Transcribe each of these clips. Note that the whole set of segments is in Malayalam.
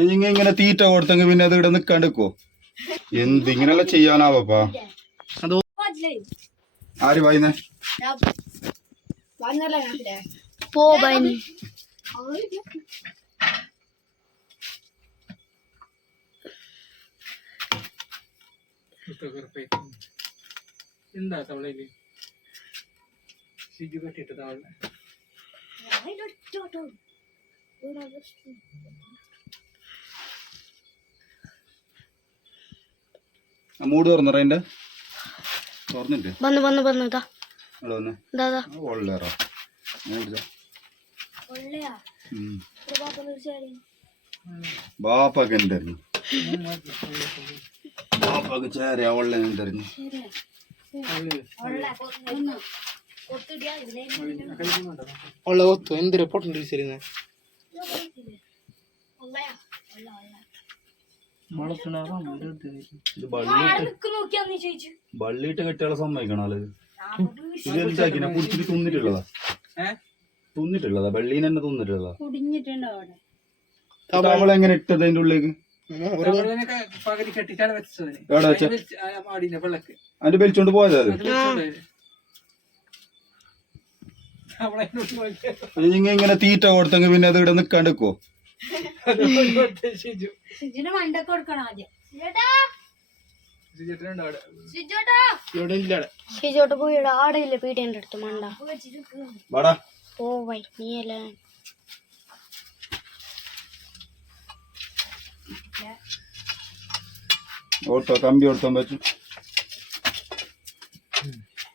നിങ്ങ ഇങ്ങനെ തീറ്റ കൊടുത്തെങ്കിൽ പിന്നെ അത് ഇവിടെ നിക്കാണ്ടിക്കോ എന്ത് ഇങ്ങനെല്ലാം ചെയ്യാനാവപ്പാ? ആര് പറയുന്നേ? പോ ബനി. എന്താ തവളയിൽ? സിജു കെട്ടിട്ട് തവള മൂട് തുറന്നറ എന്റെ തുറന്നിട്ട് വന്ന് വന്ന് വന്ന് ഇതാ ഇവിടെ വന്ന്. ഇതാ ഇതാ. കൊള്ളേറാ മൂടിച്ച ബാപ്പാക്ക് എന്തായിരുന്നു ബാപ്പാക്ക് ചേര ഒള്ള എന്തായിരുന്നു ഒത്തു എന്തൊരു പൊട്ടൻ ശരി ബള്ളിയിട്ട് ബള്ളിയിട്ട് കെട്ടിയാളെ സമ്മതിക്കണല്ലോ ഇത് എന്താക്കിനാ കുടിച്ചിട്ട് തിന്നിട്ടുള്ളതാ? തിന്നിട്ടുള്ളതാ? ബള്ളീനെ തന്നെ തിന്നിട്ടുള്ളതാ? അവൾ എങ്ങനെ ഇട്ടത് അതിന്റെ ഉള്ളിലേക്ക്? അതിന്റെ വലിച്ചോണ്ട് പോയതാ നിങ്ങ ഇങ്ങനെ തീറ്റ കൊടുത്തെങ്കിൽ പിന്നെ അത് ഇവിടെ മണ്ടക്ക് കൊടുക്കണം ആദ്യം. അവിടെ? സിജോട്ടാ ഇവിടെ ഇല്ല പീടിയന്റെ അടുത്ത് മണ്ട. വാടാ. ഓ വൈ നീ അല്ലേ? ഓട്ടോ കമ്പി ഓർത്താൻ പറ്റും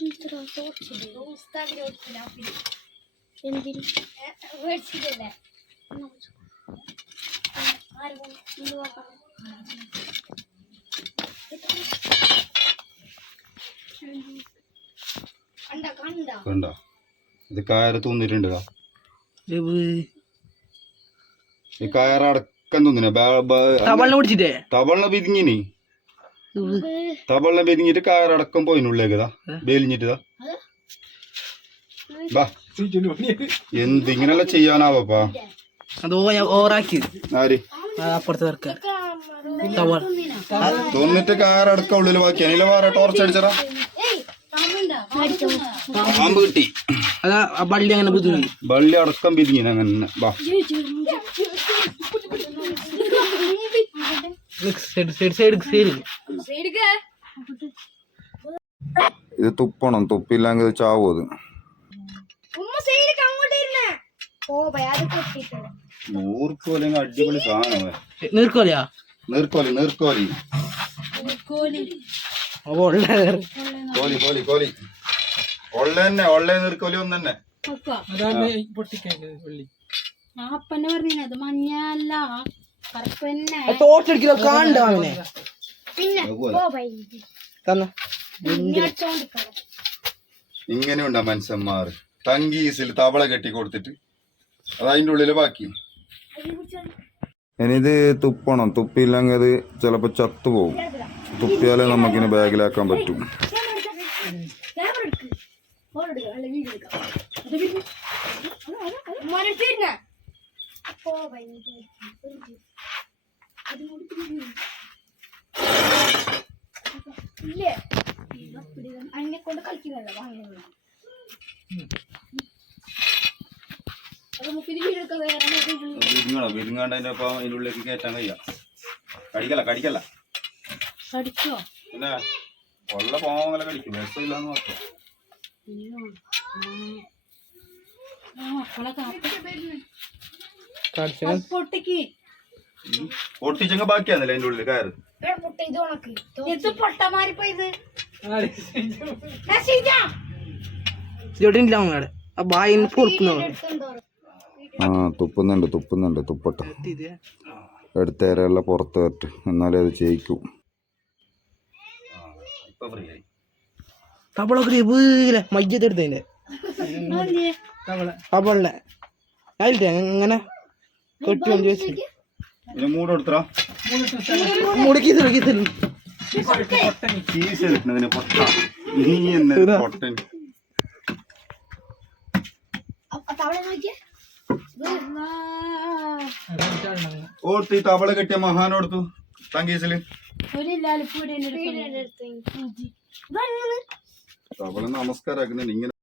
Entra orchide. Non sta le orchide കണ്ട? ഇത് കയറ് തൂന്നിട്ടുണ്ട്. ഈ കയറ് അടക്കം തൂന്നിനെ. തവളിനെ പിരിഞ്ഞിനി. തവളിനെ പിരിഞ്ഞിട്ട് കയറടക്കം പോയിനുള്ളേക്കതാ വേലിഞ്ഞിട്ട് ദാ. ബാ. എന്ത് ഇങ്ങനെല്ലാം ചെയ്യാനാവപ്പാ അത് ഓറാക്കി ആര്? അപ്പുറത്ത് തോന്നിട്ട് കയറടക്കം ഉള്ളിൽ ബാക്കി അതിലെ വേറെ ടോർച്ച് അടിച്ചറാ പാമ്പ് കിട്ടി അതാ ആ ബള്ളി അങ്ങനെ ബുദ്ധിമുട്ട് വള്ളി അടക്കം പിരിഞ്ഞിന് അങ്ങനെ ബാ സൈഡ് സൈഡ് സൈഡ് സൈഡ് ഇത് തുപ്പണം തുപ്പില്ലെങ്കിൽ ചാവും അത് ഓ അത് കൊട്ടിട്ടുണ്ട് നൂർക്കോലെങ്കിൽ അടിപൊളി സാധനമേ നീർക്കോലിയാ നീർക്കോലി നീർക്കോലി അപ്പൊ ഉള്ള കോലി കോലി കോലി ഒള്ള തന്നെ ഒള്ള നീർക്കോലി ഒന്ന് തന്നെ. പറഞ്ഞ അത് മഞ്ഞല്ല കറുപ്പന്നെ. തോട്ടടിക്കലോ കാണണ്ട അവനെ. പിന്നെ ഇങ്ങനെയുണ്ടാ മനുഷ്യന്മാർ തങ്കീസിൽ തവള കെട്ടി കൊടുത്തിട്ട്. അത് അതിന്റെ ഉള്ളിൽ ബാക്കി. ഇനി ഇത് തുപ്പണം. തുപ്പിയില്ലെങ്കിൽ അത് ചിലപ്പോ ചത്തുപോകും തുപ്പിയാലേ നമുക്കിനി ബാഗിലാക്കാൻ പറ്റും. ഇല്ലേ? അതിനെ കൊണ്ട് കളിക്കുന്നല്ലോ വിരുങ്ങണം വിരുങ്ങാണ്ട് അതിന്റെ ഒപ്പം അതിന്റെ ഉള്ളിലേക്ക് കയറ്റാൻ കഴിയാ കടിക്കല്ല കടിക്കല്ല. പിന്നെ കൊള്ള പോങ്ങല കടിക്കും. വിഷമില്ലാന്ന് മാത്രം. പൊട്ടിച്ചങ്ങ് ബാക്കിയാന്നല്ലേ അതിന്റെ ഉള്ളിൽ കയറ്? ഇത് ഇല്ല അവിടെ ആ ബായിന് പൊറുക്കുന്നു? ആ തുപ്പുന്നുണ്ട് തുപ്പുന്നുണ്ട്. തുപ്പട്ടെ. എടുത്തേരെല്ലാം പുറത്ത് വരട്ടെ എന്നാലേ അത് ചെയ്യിക്കും. ഇപ്പൊ ഫ്രീ ആയി തവളൊക്കെ വീല മയ്യത്തെടുത്തതിന്റെ തവളെ. അതിലിട്ട് എങ്ങനെ കെട്ടി വണ്ടി വെച്ച്. മുടക്കി തരും തവള നോക്കിയേ ഓർത്ത് ഈ തവള കെട്ടിയ മഹാനോടുത്തു തങ്കീസിൽ തവള നമസ്കാരം ഇങ്ങനെ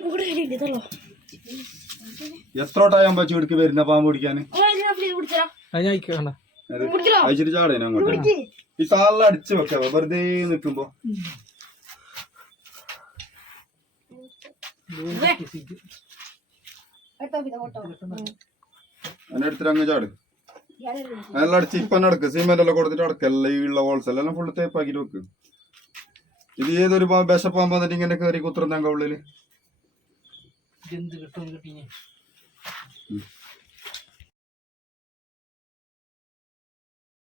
ഇവിടെ ടൈം എത്രോട്ടായാൻ പച്ചു എടുക്ക് വരുന്ന പാമ്പ് അത് അയച്ചിട്ട് ചാടേനെ അങ്ങോട്ട്. ഈ സാറിൽ അടിച്ചു വെക്കാവോ വെറുതെ നിക്കുമ്പോ. കേട്ടോ ഇത് കേട്ടോ അതിനെ എടുത്തിട്ട് അങ്ങ് ചാട്. അതെല്ലാം അടിച്ച് ഇപ്പൊ നടക്ക് സിമെന്റ് എല്ലാം കൊടുത്തിട്ട് അടക്കല്ല ഈ ഉള്ള ഹോൾസ് എല്ലാം ഫുള്ള് തേപ്പാക്കിട്ട് വെക്ക്. ഇത് ഏതൊരു വന്നിട്ട് ഇങ്ങനെ കയറി കുത്തുന്ന ഉള്ളിൽ? എന്ത് കിട്ടും കിട്ടി